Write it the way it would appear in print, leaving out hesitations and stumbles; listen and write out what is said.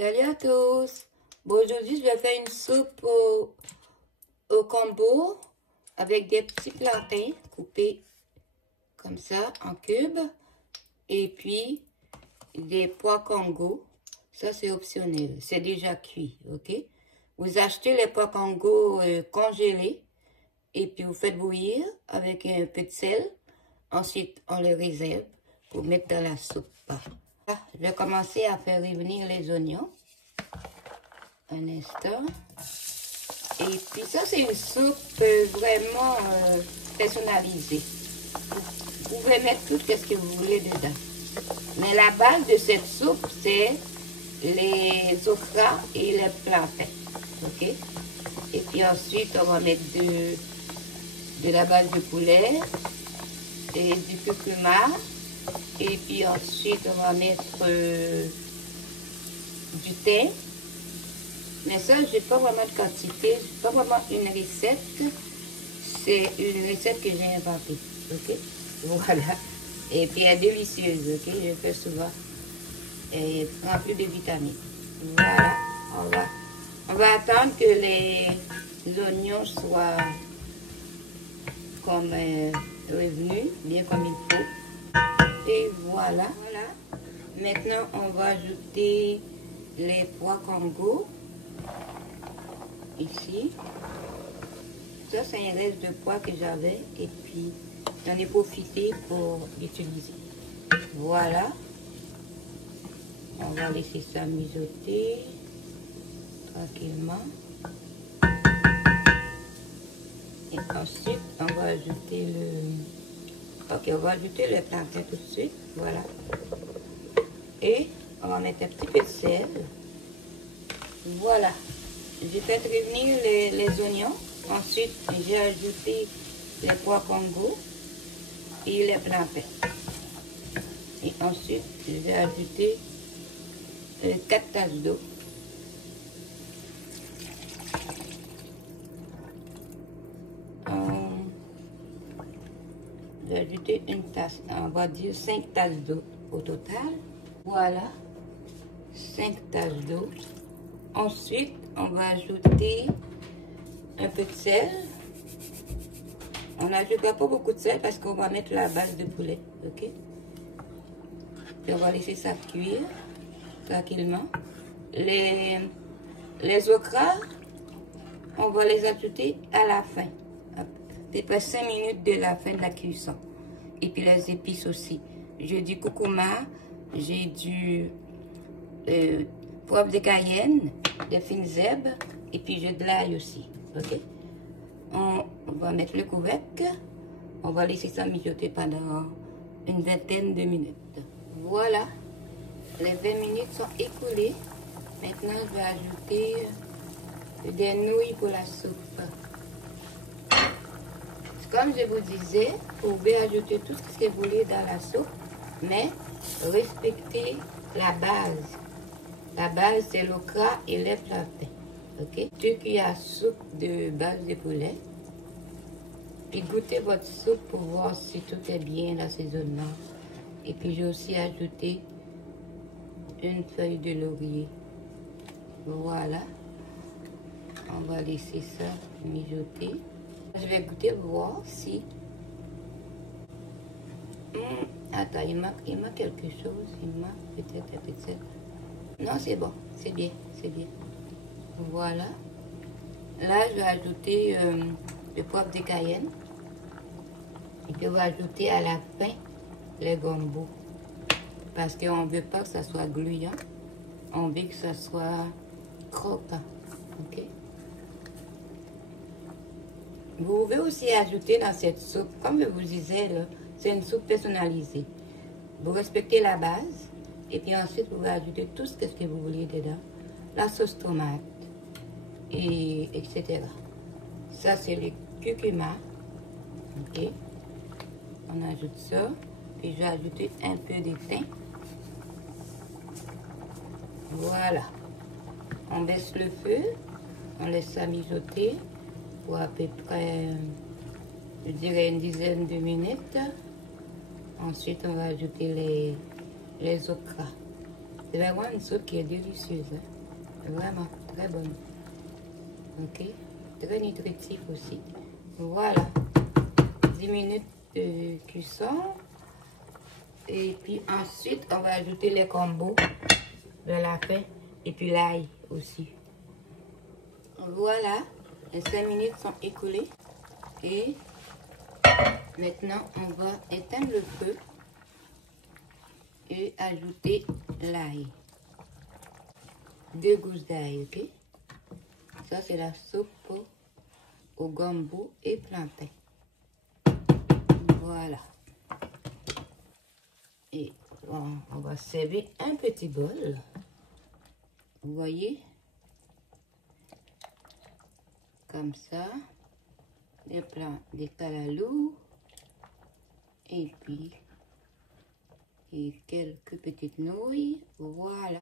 Salut à tous! Bon, aujourd'hui, je vais faire une soupe au combo avec des petits plantains coupés comme ça en cubes et puis des pois Congo. Ça, c'est optionnel. C'est déjà cuit, ok? Vous achetez les pois Congo congelés et puis vous faites bouillir avec un peu de sel. Ensuite, on les réserve pour mettre dans la soupe. Je vais commencer à faire revenir les oignons. Un instant. Et puis ça, c'est une soupe vraiment personnalisée. Vous pouvez mettre tout ce que vous voulez dedans. Mais la base de cette soupe, c'est les okras et les plantains. Ok? Et puis ensuite, on va mettre de la base de poulet et du curcuma. Et puis ensuite, on va mettre du thym. Mais ça, je n'ai pas vraiment de quantité, je n'ai pas vraiment une recette. C'est une recette que j'ai inventée. Ok? Voilà. Et puis elle est délicieuse, ok? Je fais souvent. Et remplie de vitamines. Voilà. On va attendre que les oignons soient comme revenus, bien comme il faut. Et voilà. Maintenant, on va ajouter les pois Congo. Ici. Ça, c'est un reste de pois que j'avais. Et puis, j'en ai profité pour l'utiliser. Voilà. On va laisser ça mijoter tranquillement. Et ensuite, on va ajouter on va ajouter le plantain tout de suite. Voilà. Et on va mettre un petit peu de sel. Voilà. J'ai fait revenir les oignons. Ensuite, j'ai ajouté les pois Congo et les plantains. Et ensuite, j'ai ajouté 4 tasses d'eau. J'ai ajouté une tasse, on va dire 5 tasses d'eau au total. Voilà, 5 tasses d'eau. Ensuite, on va ajouter un peu de sel. On n'ajoutera pas beaucoup de sel parce qu'on va mettre la base de poulet, ok? Puis on va laisser ça cuire tranquillement. Les okras, on va les ajouter à la fin, à peu près 5 minutes de la fin de la cuisson. Et puis les épices aussi. J'ai du curcuma, j'ai du poivre de Cayenne, des fines herbes, et puis j'ai de l'ail aussi, ok? On va mettre le couvercle, on va laisser ça mijoter pendant une vingtaine de minutes. Voilà, les 20 minutes sont écoulées. Maintenant, je vais ajouter des nouilles pour la soupe. Comme je vous disais, vous pouvez ajouter tout ce que vous voulez dans la soupe, mais respectez la base. La base, c'est l'okra et les plantains. Ok? 2 cuillères à soupe de base de poulet. Puis goûtez votre soupe pour voir si tout est bien, l'assaisonnement. Et puis j'ai aussi ajouté une feuille de laurier. Voilà. On va laisser ça mijoter. Je vais goûter pour voir si... Attends, il manque quelque chose. Il manque peut-être un peu de sel. Non, c'est bon. C'est bien. C'est bien. Voilà. Là, je vais ajouter le poivre de Cayenne. Et puis, on va ajouter à la fin les gombo. Parce qu'on ne veut pas que ça soit gluant. On veut que ça soit croquant. OK? Vous pouvez aussi ajouter dans cette soupe, comme je vous disais, c'est une soupe personnalisée. Vous respectez la base. Et puis ensuite, vous pouvez ajouter tout ce que vous voulez dedans. La sauce tomate. Et etc. Ça, c'est le curcuma. Ok. On ajoute ça. Puis je vais ajouter un peu de thym. Voilà. On baisse le feu. On laisse ça mijoter pour à peu près, je dirais, une dizaine de minutes. Ensuite, on va ajouter les okras. C'est vraiment une soupe qui est délicieuse. Hein? Vraiment très bonne. Ok? Très nutritif aussi. Voilà. 10 minutes de cuisson. Et puis ensuite, on va ajouter les combos, le lapin et puis l'ail aussi. Voilà. Les 5 minutes sont écoulées. Et maintenant, on va éteindre le feu et ajouter l'ail. 2 gousses d'ail, ok? Ça, c'est la soupe au gombo et plantain. Voilà. Et bon, on va servir un petit bol. Vous voyez? Comme ça. Des calalous. Et puis, et quelques petites nouilles. Voilà.